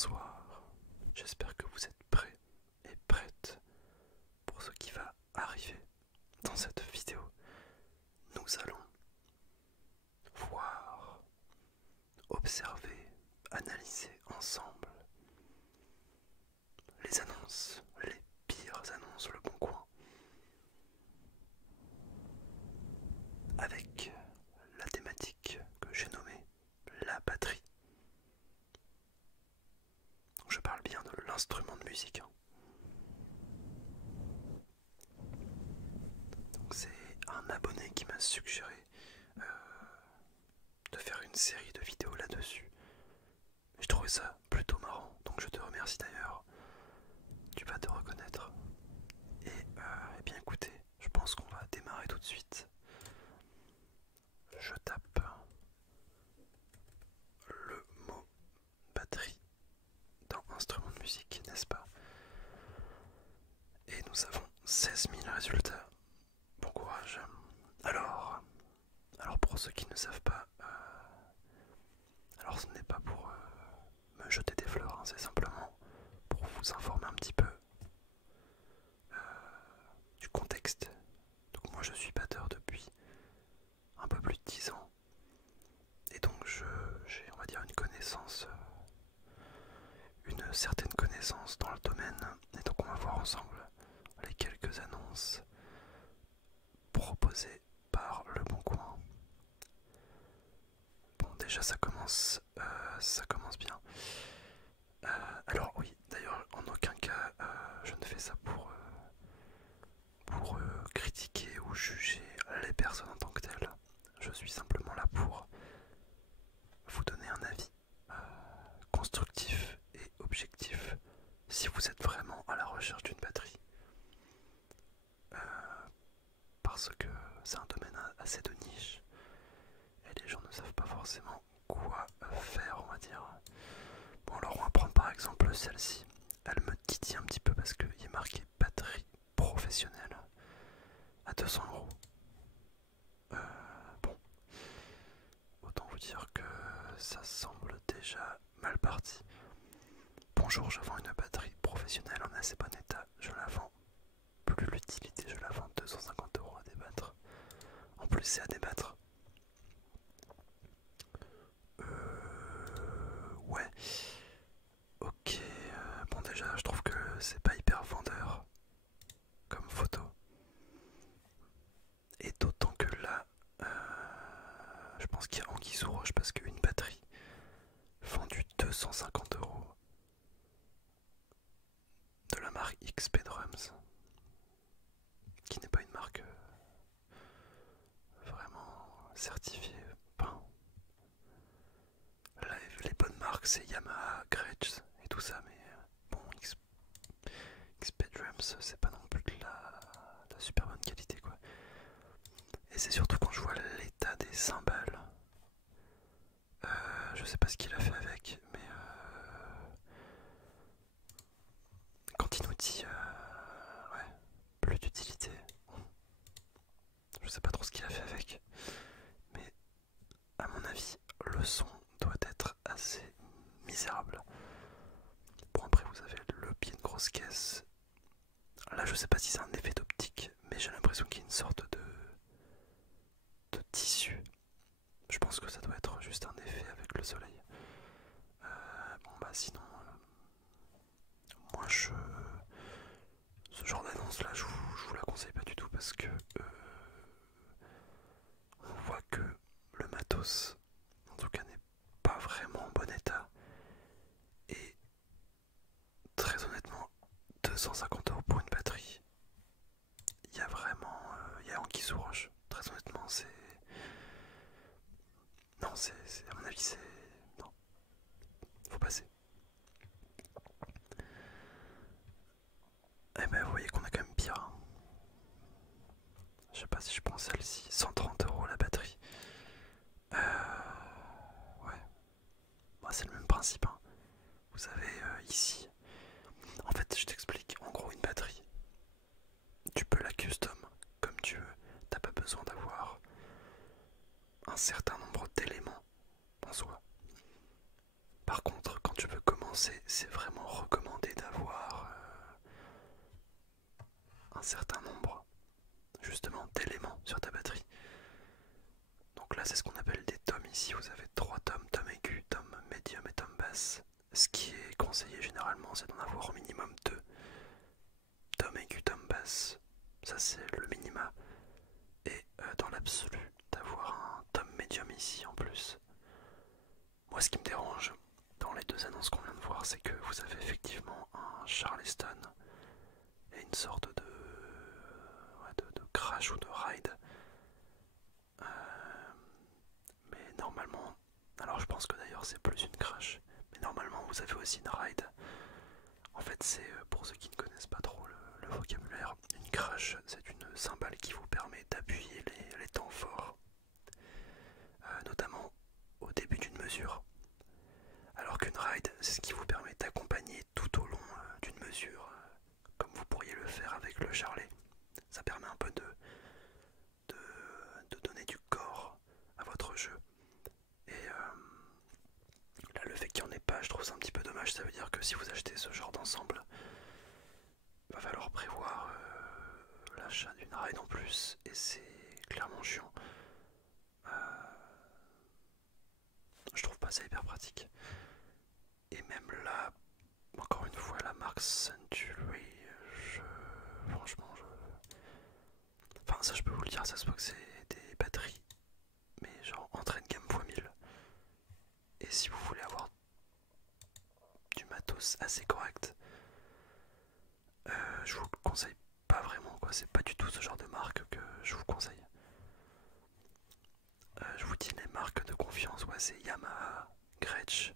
Bonsoir, j'espère que vous êtes prêts et prêtes pour ce qui va arriver dans cette vidéo. Nous allons voir, observer, analyser ensemble les annonces, les pires annonces Le Bon Coin, avec la thématique que j'ai nommée la batterie. Je parle bien de l'instrument de musique. Donc c'est un abonné qui m'a suggéré de faire une série de vidéos là-dessus. Je trouvais ça plutôt marrant, donc je te remercie d'ailleurs. Tu vas te reconnaître. Et eh bien écoutez, je pense qu'on va démarrer tout de suite. Je tape le mot batterie dans instrument de musique, n'est-ce pas? Et nous avons 16 000 résultats. Bon courage. Alors pour ceux qui ne savent pas, alors ce n'est pas pour me jeter des fleurs, hein, c'est simplement pour vous informer un petit peu du contexte. Donc moi je suis batteur depuis un peu plus de 10 ans. Et donc j'ai, on va dire, une certaine connaissance dans le domaine. Et donc on va voir ensemble les quelques annonces proposées par Le Bon Coin. Bon, déjà ça commence bien. Alors oui, d'ailleurs en aucun cas je ne fais ça pour critiquer ou juger les personnes en tant que telles. Je suis simplement là pour vous donner un avis constructif et objectif si vous êtes vraiment à la recherche d'une batterie. Parce que c'est un domaine assez de niche et les gens ne savent pas forcément quoi faire, on va dire. Bon, alors on va prendre par exemple celle-ci. Elle me titille un petit peu parce qu'il est marqué batterie professionnelle à 200 €. Bon, autant vous dire que ça semble déjà mal parti. Bonjour, je vends une batterie professionnelle en assez bon état. Je la vends, plus l'utilité, je la vends 250 € à débattre. En plus, c'est à débattre. Ouais. Ok. Bon, déjà, je trouve que c'est pas hyper vendeur comme photo. Et d'autant que là, je pense qu'il y a anguille sous roche parce qu'une batterie vendue 250 € de la marque XP Drums, qui n'est pas une marque vraiment certifiée. Enfin, là, les bonnes marques c'est Yamaha, Gretsch et tout ça, mais bon, XP Drums c'est pas non plus de la super bonne qualité quoi. Et c'est surtout quand je vois l'état des cymbales. Je sais pas ce qu'il a fait avec, mais quand il nous dit ouais, plus d'utilité, je sais pas trop ce qu'il a fait avec, mais à mon avis, le son doit être assez misérable. Bon, après, vous avez le pied de grosse caisse. Là, je sais pas si c'est un effet d'optique, mais j'ai l'impression qu'il y a une sorte de tissu. Je pense que ça doit être juste un effet avec le soleil. Bon, bah, sinon, moi, ce genre d'annonce là, je vous la conseille pas du tout parce que on voit que le matos, en tout cas, n'est pas vraiment en bon état. Et très honnêtement, 250 € pour une batterie, il y a vraiment, il y a anguille sous roche. Très honnêtement, c'est, non, à mon avis, c'est, non, faut passer. Eh ben, vous voyez qu'on a quand même pire, hein. Je sais pas si je prends celle-ci, 130 € la batterie. Ouais, bah, c'est le même principe, hein. Vous avez ici, en fait, je t'explique. En gros, une batterie, tu peux la custom comme tu veux. T'as pas besoin d'avoir un certain nombre d'éléments en soi. Par contre, quand tu veux commencer c'est vraiment recommandé d'avoir un certain nombre justement d'éléments sur ta batterie. Donc là c'est ce qu'on appelle des tomes ici, vous avez 3 tomes, tome aigu, tome médium et tome basse. Ce qui est conseillé généralement c'est d'en avoir au minimum 2. Tome aigu, tome basse, ça c'est le minima. Et dans l'absolu, d'avoir un tome médium ici en plus. Moi ce qui me dérange dans les deux annonces qu'on vient de voir, c'est que vous avez effectivement un Charleston et une sorte de crash ou de ride. Mais normalement, alors je pense que d'ailleurs c'est plus une crash, mais normalement vous avez aussi une ride. En fait c'est, pour ceux qui ne connaissent pas trop le vocabulaire, une crash c'est une cymbale qui vous permet d'appuyer les temps forts, notamment au début d'une mesure. Alors qu'une ride c'est ce qui vous permet d'accompagner tout au long d'une mesure, comme vous pourriez le faire avec le charlet. Ça permet un peu de donner du corps à votre jeu. Et là le fait qu'il n'y en ait pas, je trouve ça un petit peu dommage. Ça veut dire que si vous achetez ce genre d'ensemble, il va falloir prévoir l'achat d'une ride en plus, et c'est clairement chiant. Je trouve pas ça hyper pratique. Et même là, encore une fois, la marque Century, franchement, enfin ça je peux vous le dire, ça se voit que c'est des batteries, mais genre entrée de gamme x1000. Et si vous voulez avoir du matos assez correct, je vous le conseille pas vraiment quoi, c'est pas du tout ce genre de marque que je vous conseille. Je vous dis les marques de confiance, ouais c'est Yamaha, Gretsch,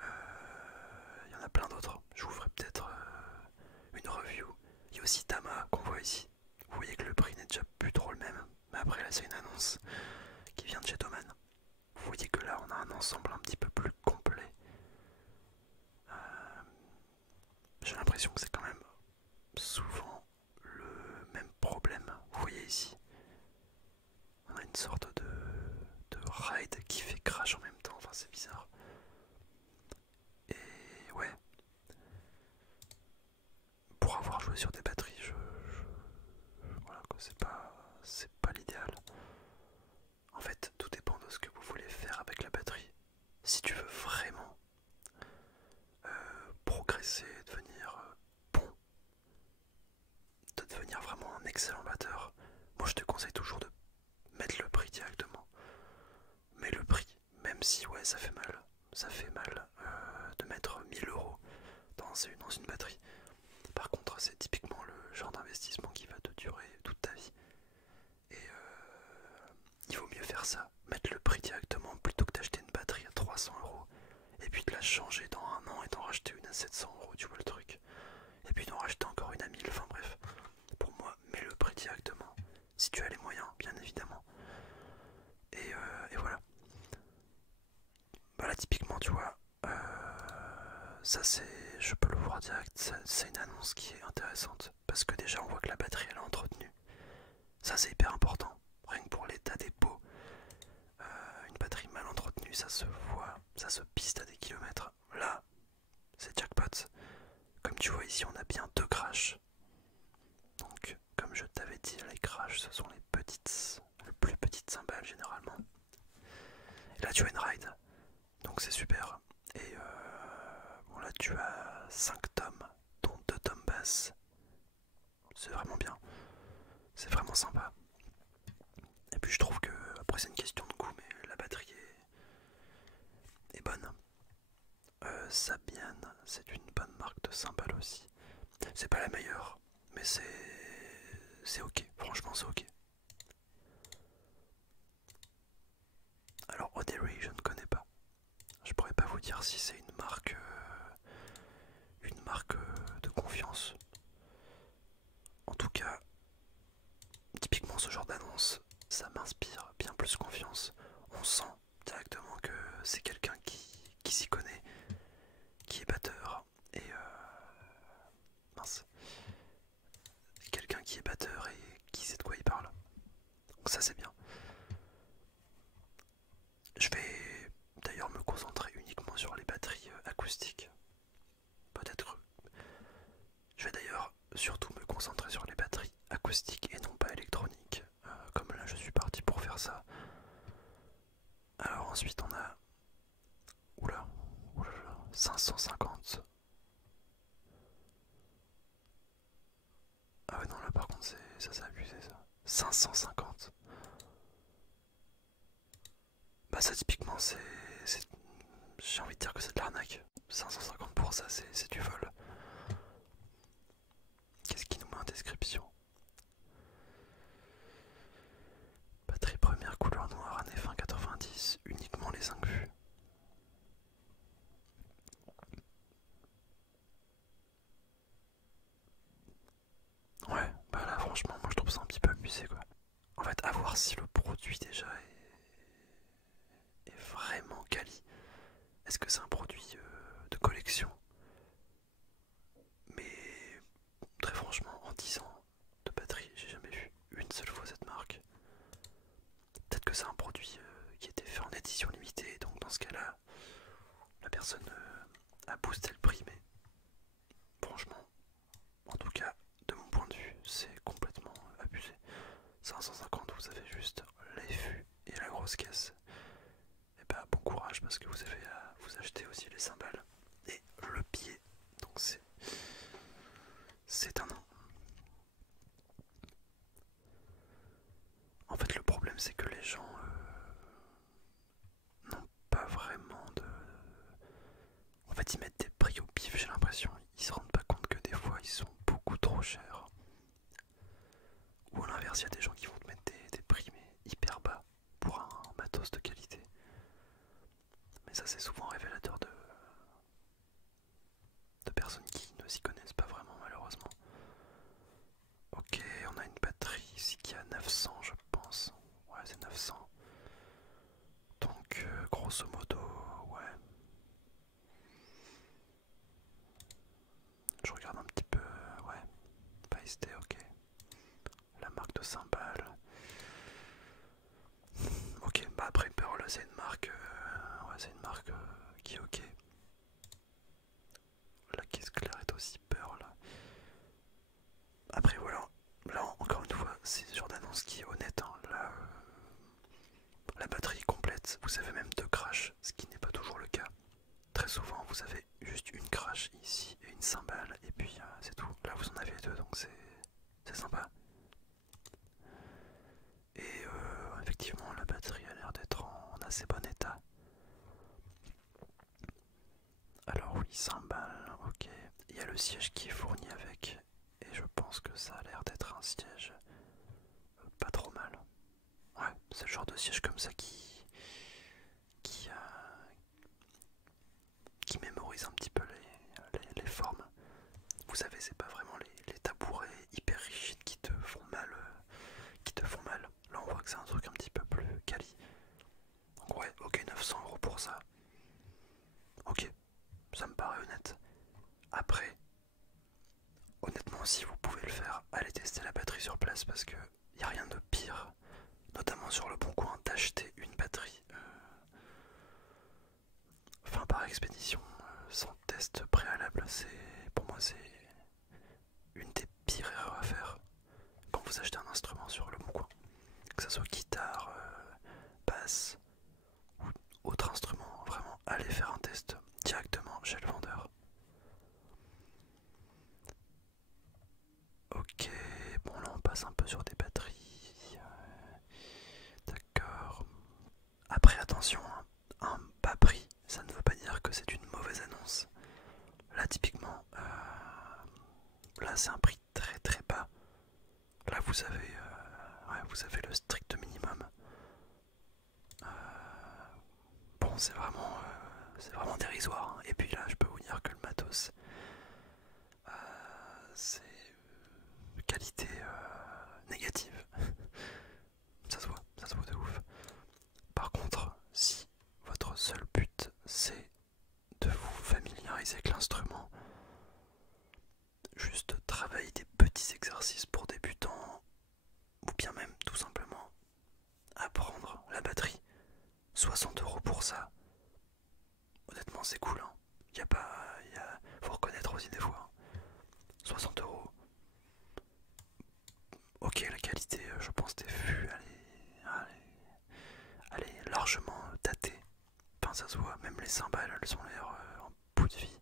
il y en a plein d'autres, je vous ferai peut-être une review. Il y a aussi Tama qu'on voit ici, vous voyez que le prix n'est déjà plus trop le même, mais après là c'est une annonce qui vient de chez Thomann. Vous voyez que là on a un ensemble un petit peu plus complet. J'ai l'impression que c'est quand même souvent le même problème. Vous voyez ici, on a une sorte de ride qui fait crash en même temps, enfin c'est bizarre. Et ouais, pour avoir joué sur des batteries, voilà quoi, c'est pas l'idéal. En fait, tout dépend de ce que vous voulez faire avec la batterie. Si tu veux vraiment progresser, bon, de devenir vraiment un excellent batteur, moi je te conseille toujours de mettre le prix directement. Mais le prix, même si ouais ça fait mal de mettre 1000 € dans une batterie. Par contre c'est typiquement le genre d'investissement qui va te durer toute ta vie. Et il vaut mieux faire ça, mettre le prix directement plutôt que d'acheter une batterie à 300 € et puis de la changer dans un an et d'en racheter une à 700 €, tu vois le truc. Et puis d'en racheter encore une à 1000, enfin bref. Pour moi, mets le prix directement, si tu as les moyens, bien évidemment. Et voilà. Bah là typiquement tu vois, ça c'est, je peux le voir direct, c'est une annonce qui est intéressante. Parce que déjà on voit que la batterie elle est entretenue. Ça c'est hyper important, rien que pour l'état des pots. Une batterie mal entretenue ça se voit, ça se piste à des kilomètres. Là, c'est jackpot. Comme tu vois ici on a bien 2 crashs. Donc comme je t'avais dit, les crashs ce sont les plus petites cymbales généralement. Et là tu as une ride, donc c'est super. Et bon là tu as 5 tomes, dont 2 tomes basses. C'est vraiment bien, c'est vraiment sympa. Et puis je trouve que, après c'est une question de goût, mais la batterie est bonne. Sabian, c'est une bonne marque de cymbales aussi. C'est pas la meilleure, mais c'est ok, franchement c'est ok. Alors Odery je ne connais pas. Je pourrais pas vous dire si c'est une marque de confiance. En tout cas, typiquement ce genre d'annonce, ça m'inspire bien plus confiance. On sent directement que c'est quelqu'un qui s'y connaît, qui est batteur, et mince, quelqu'un qui est batteur et qui sait de quoi il parle. Donc ça c'est bien. Je vais d'ailleurs me concentrer uniquement sur les batteries acoustiques, 550. Ah ouais non là par contre c'est abusé ça. 550. Bah ça typiquement j'ai envie de dire que c'est de l'arnaque. 550 pour ça c'est du vol. Qu'est-ce qui nous met en description? Batterie première couleur noire, année fin 90, uniquement les 5 vues. Ouais, bah là franchement moi je trouve ça un petit peu abusé quoi. En fait à voir si le produit déjà est vraiment quali. Est-ce que c'est un produit de collection? Mais très franchement en 10 ans de batterie j'ai jamais vu une seule fois cette marque. Peut-être que c'est un produit qui était fait en édition limitée, donc dans ce cas-là, la personne a boosté le prix, mais franchement, en tout cas, de mon point de vue, c'est complètement abusé. 550, vous avez juste les fûts et la grosse caisse. Et bah bon courage parce que vous avez à vous acheter aussi les cymbales et le pied. Donc c'est un an. En fait, le problème c'est que les gens n'ont pas vraiment de. En fait, ils mettent des prix au pif, j'ai l'impression. Ils se rendent pas compte que des fois ils sont beaucoup trop chers. Ou à l'inverse, il y a des gens qui vont te mettre des prix mais hyper bas pour un matos de qualité. Mais ça, c'est souvent révélateur de personnes qui ne s'y connaissent pas vraiment, malheureusement. Ok, on a une batterie ici qui a 900, je pense. Ouais, c'est 900. Donc, grosso modo, ouais. Je regarde un petit peu, ouais. Paiste, ok. La marque de cymbales. Ok, bah après Pearl, c'est une marque, ouais, c'est une marque qui est ok. La caisse claire est aussi Pearl. Après voilà, là encore une fois, c'est ce genre d'annonce qui est honnête. Hein. Là, la batterie est complète, vous avez même 2 crashs, ce qui n'est pas toujours le cas. Très souvent, vous avez juste une crash ici et une cymbale, et puis c'est tout. Là, vous en avez 2, donc c'est sympa. Et effectivement, la batterie a l'air d'être en assez bon état. Alors oui, cymbale, ok. Il y a le siège qui est fourni avec, et je pense que ça a l'air d'être un siège pas trop mal. Ouais, c'est le genre de siège comme ça qui, qui mémorise un petit peu les formes. Vous savez, c'est pas vraiment les tabourets hyper rigides qui te font mal. Là, on voit que c'est un truc un petit peu plus quali. Donc ouais, ok, 900 € pour ça. Ok, ça me paraît honnête. Après, honnêtement, si vous pouvez le faire, allez tester la batterie sur place parce que y a rien de pire, notamment sur le bon coin, d'acheter une batterie. Enfin, par expédition, sans test préalable, pour moi c'est une des pires erreurs à faire quand vous achetez un instrument sur le bon coin. Que ce soit guitare, basse ou autre instrument, vraiment allez faire un test directement chez le vendeur. Ok, bon là on passe un peu sur des batteries. D'accord. Après attention, hein, un bas prix, ça ne veut pas dire que c'est une mauvaise annonce. Là typiquement, là c'est un prix très très bas. Là vous avez le strict minimum. Bon c'est vraiment dérisoire. Hein. Et puis là je peux vous dire que le matos, c'est qualité négative. Ça se voit de ouf. Par contre, si votre seul but c'est de vous familiariser avec l'instrument, juste travailler des petits exercices pour débutants, ou bien même tout simplement apprendre la batterie, 60 € pour ça, honnêtement c'est cool. Hein. Faut reconnaître aussi des fois. 60 €. Ok, la qualité, je pense des vues, elle est largement datée. Enfin, ça se voit, même les cymbales, elles ont l'air en bout de vie.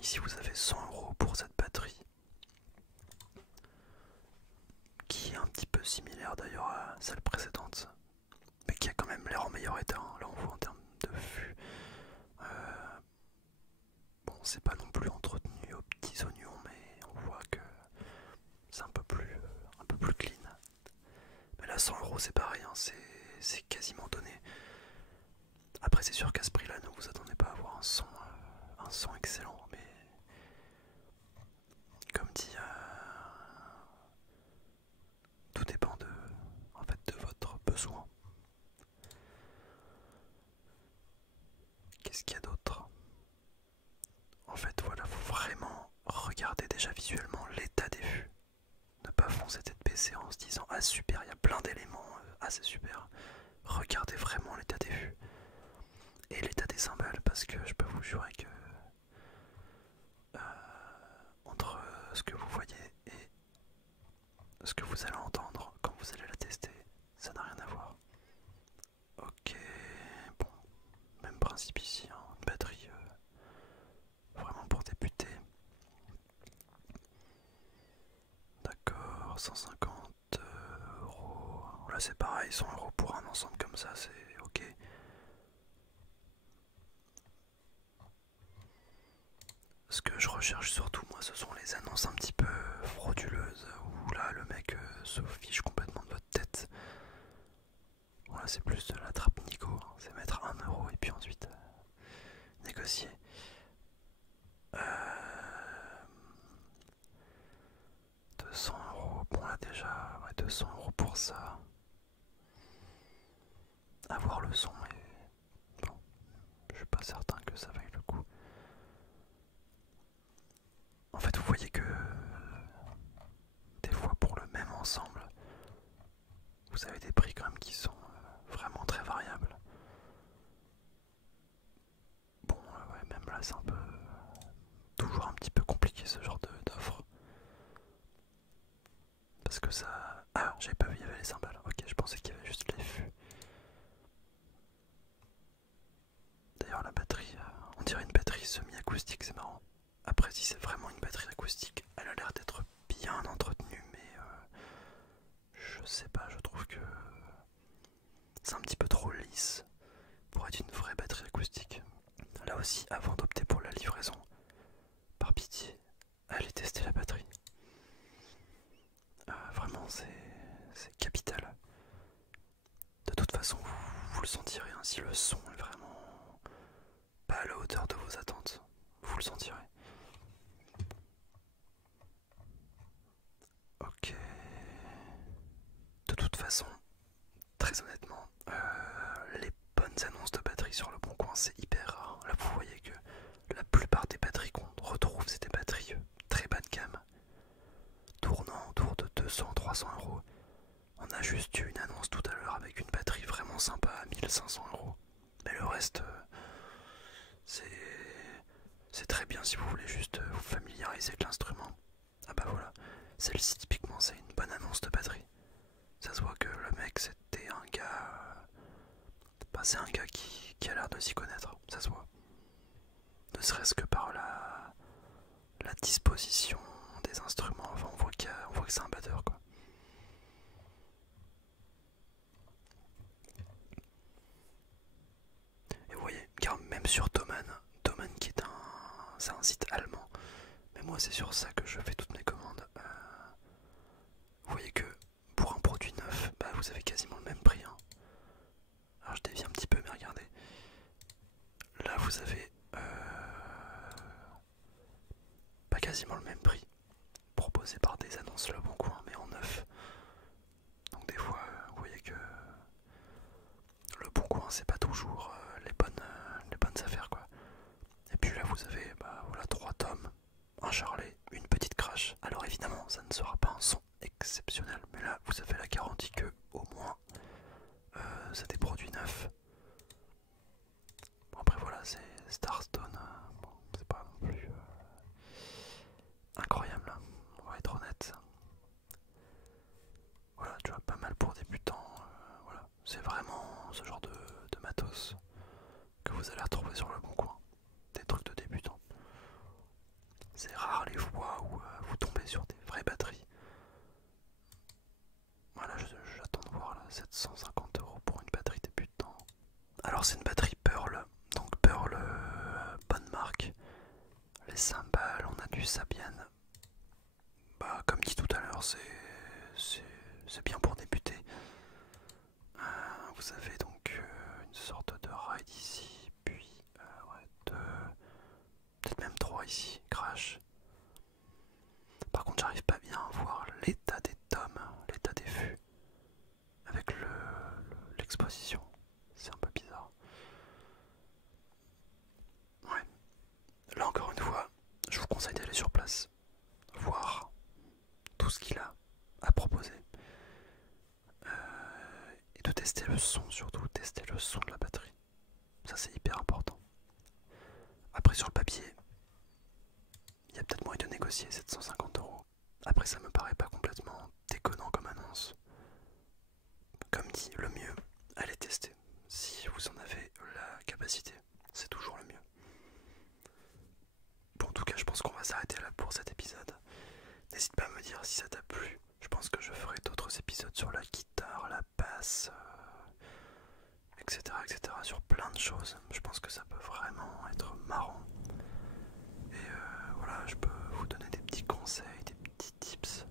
Ici vous avez 100 € pour cette batterie, qui est un petit peu similaire d'ailleurs à celle précédente, mais qui a quand même l'air en meilleur état, hein. Là on voit en termes de vue. Bon, c'est pas non plus entretenu aux petits oignons, mais on voit que c'est un peu plus clean. Mais là 100 € c'est pareil, hein, c'est quasiment donné. Après c'est sûr qu'à ce prix là ne vous attendez pas à avoir un son excellent, mais comme dit, tout dépend en fait, de votre besoin. Qu'est-ce qu'il y a d'autre? En fait voilà, faut vraiment regarder déjà visuellement l'état des vues. Ne pas foncer tête baissée en se disant ah super, il y a plein d'éléments, ah c'est super. Regardez vraiment l'état des vues et l'état des cymbales, parce que je peux vous jurer que entre ce que vous voyez et ce que vous allez entendre quand vous allez la tester, ça n'a rien à voir. Ok, bon, même principe ici, hein, une batterie vraiment pour débuter. D'accord, 150 €. Là c'est pareil, 100 € pour un ensemble comme ça, c'est ok. Ce que je recherche surtout, moi, ce sont les annonces un petit peu frauduleuses, où là le mec se fiche complètement de votre tête. Voilà, c'est plus de la trappe Nico, hein. C'est mettre 1 € et puis ensuite négocier. 200 €, bon là déjà, ouais, 200 € pour ça. Avoir le son, mais bon, je suis pas certain que ça vaille le coup. En fait, vous voyez que des fois pour le même ensemble, vous avez des prix quand même qui sont vraiment très variables. Bon, ouais, même là c'est un peu toujours un petit peu compliqué ce genre d'offre. Parce que ça... Ah, j'avais pas vu, il y avait les cymbales. Ok, je pensais qu'il y avait juste les fûts. D'ailleurs la batterie, on dirait une batterie semi-acoustique, c'est marrant. Après si c'est vraiment une batterie acoustique, elle a l'air d'être bien entretenue, mais je sais pas, je trouve que c'est un petit peu trop lisse pour être une vraie batterie acoustique. Là aussi, avant d'opter pour la livraison, par pitié, allez tester la batterie. Vraiment, c'est capital. De toute façon, vous le sentirez, hein, si le son est vraiment pas à la hauteur de vos attentes, vous le sentirez. Ok. De toute façon, très honnêtement, les bonnes annonces de batterie sur le bon coin, c'est hyper rare. Là, vous voyez que la plupart des batteries qu'on retrouve, c'est des batteries très bas de gamme, tournant autour de 200-300 €. On a juste eu une annonce tout à l'heure avec une batterie vraiment sympa à 1500 €. Mais le reste, c'est très bien si vous voulez juste vous familiariser avec l'instrument. Ah bah voilà, celle-ci typiquement c'est une bonne annonce de batterie. Ça se voit que le mec c'était un gars... Bah, c'est un gars qui a l'air de s'y connaître, ça se voit. Ne serait-ce que par la disposition des instruments, enfin on voit que c'est un batteur quoi. Et vous voyez, car même sur Thomann, Thomann qui est c'est un site allemand, mais moi c'est sur ça que je fais toutes mes commandes. Vous voyez que pour un produit neuf, bah, vous avez quasiment le même prix, hein. Alors je dévie un petit peu, mais regardez. Là vous avez pas quasiment le même prix, proposé par des annonces Le Bon Coin, mais en neuf. Donc des fois, vous voyez que Le Bon Coin c'est pas toujours les bonnes affaires quoi. Et puis là vous avez bah, voilà, 3 tomes, un charlet, une petite crash. Alors évidemment ça ne sera pas un son exceptionnel, mais là vous avez la garantie que au moins c'est des produits neufs. Bon après voilà, c'est Starstone, bon, c'est pas non plus incroyable, hein, on va être honnête. Voilà, tu vois, pas mal pour débutants, voilà. C'est vraiment ce genre de matos que vous allez retrouver sur Le Bon Coin, des trucs de débutants. cymbales, on a du Sabian. Bah, comme dit tout à l'heure, c'est bien pour débuter. Vous avez donc une sorte de ride ici, puis ouais, deux, peut-être même trois ici, crash. Par contre, j'arrive pas bien à voir l'état des tomes, l'état des fûts, avec l'exposition. C'est un peu bizarre. Ouais. Là encore une fois, je vous conseille d'aller sur place, voir tout ce qu'il a à proposer. Et de tester le son, surtout tester le son de la batterie. Ça c'est hyper important. Après sur le papier, il y a peut-être moyen de négocier 750 €. Après ça me paraît pas complètement déconnant comme annonce. Comme dit, le mieux, allez tester. Si vous en avez la capacité, c'est toujours le mieux. Bon, en tout cas, je pense qu'on va s'arrêter là pour cet épisode. N'hésite pas à me dire si ça t'a plu. Je pense que je ferai d'autres épisodes sur la guitare, la basse, etc., etc., sur plein de choses. Je pense que ça peut vraiment être marrant. Et voilà, je peux vous donner des petits conseils, des petits tips.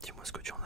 Dis-moi ce que tu en